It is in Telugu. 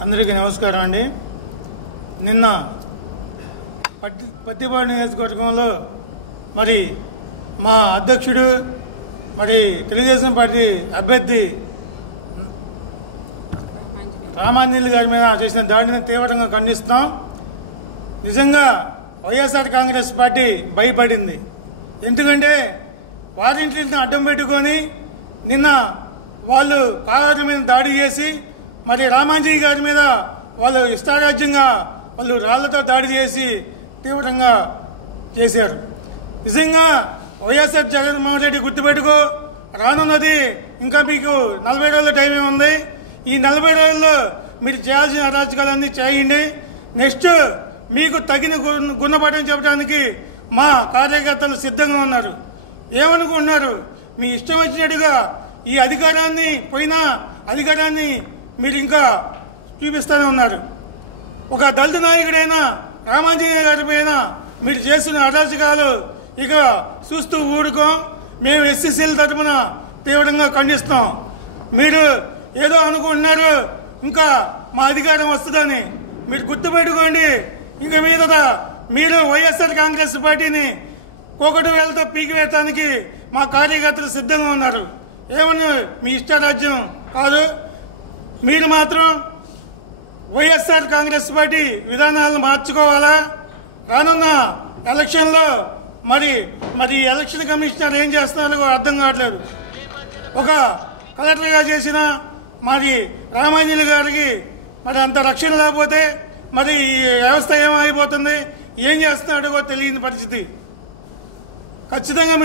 అందరికీ నమస్కారం అండి. నిన్న పత్తిపాడు నియోజకవర్గంలో మరి మా అధ్యక్షుడు మరి తెలుగుదేశం పార్టీ అభ్యర్థి రామాంజనేయులు గారి మీద చేసిన దాడిని తీవ్రంగా ఖండిస్తున్నాం. నిజంగా వైఎస్ఆర్ కాంగ్రెస్ పార్టీ భయపడింది. ఎందుకంటే వారింటిని అడ్డం పెట్టుకొని నిన్న వాళ్ళు కాలర్ మీద దాడి చేసి మరి రామాంజీ గారి మీద వాళ్ళు ఇష్టారాజ్యంగా వాళ్ళు రాళ్లతో దాడి చేసి తీవ్రంగా చేశారు. నిజంగా వైఎస్ఆర్ జగన్మోహన్ రెడ్డి గుర్తుపెట్టుకో, రానున్నది ఇంకా మీకు 40 రోజుల టైమే ఉంది. ఈ 40 రోజుల్లో మీరు చేయాల్సిన అరాచకాలన్నీ చేయండి. నెక్స్ట్ మీకు తగిన గుణపాఠం చెప్పడానికి మా కార్యకర్తలు సిద్ధంగా ఉన్నారు. ఏమనుకుంటున్నారు? మీ ఇష్టం వచ్చినట్టుగా ఈ అధికారాన్ని పోయిన అధికారాన్ని మీరు ఇంకా చూపిస్తూనే ఉన్నారు. ఒక దళిత నాయకుడైన రామాంజనేయ గారి పైన మీరు చేస్తున్న అరాచకాలు ఇక చూస్తూ ఊరుకోం. మేము ఎస్సీసీల తరఫున తీవ్రంగా ఖండిస్తాం. మీరు ఏదో అనుకుంటున్నారు ఇంకా మా అధికారం వస్తుందని. మీరు గుర్తుపెట్టుకోండి, ఇంక మీద మీరు వైఎస్ఆర్ కాంగ్రెస్ పార్టీని కోకటి వేలతో పీకివేయటానికి మా కార్యకర్తలు సిద్ధంగా ఉన్నారు. ఏమన్నా మీ ఇష్టారాజ్యం కాదు. మీరు మాత్రం వైఎస్ఆర్ కాంగ్రెస్ పార్టీ విధానాలను మార్చుకోవాలా? రానున్న ఎలక్షన్లో మరి ఎలక్షన్ కమిషనర్ ఏం చేస్తున్నారో అర్థం కావట్లేదు. ఒక కలెక్టర్గా చేసిన మరి రామాంజనేయులు గారికి మరి అంత రక్షణ లేకపోతే మరి ఈ వ్యవస్థ ఏమైపోతుంది, ఏం చేస్తున్నాడో తెలియని పరిస్థితి. ఖచ్చితంగా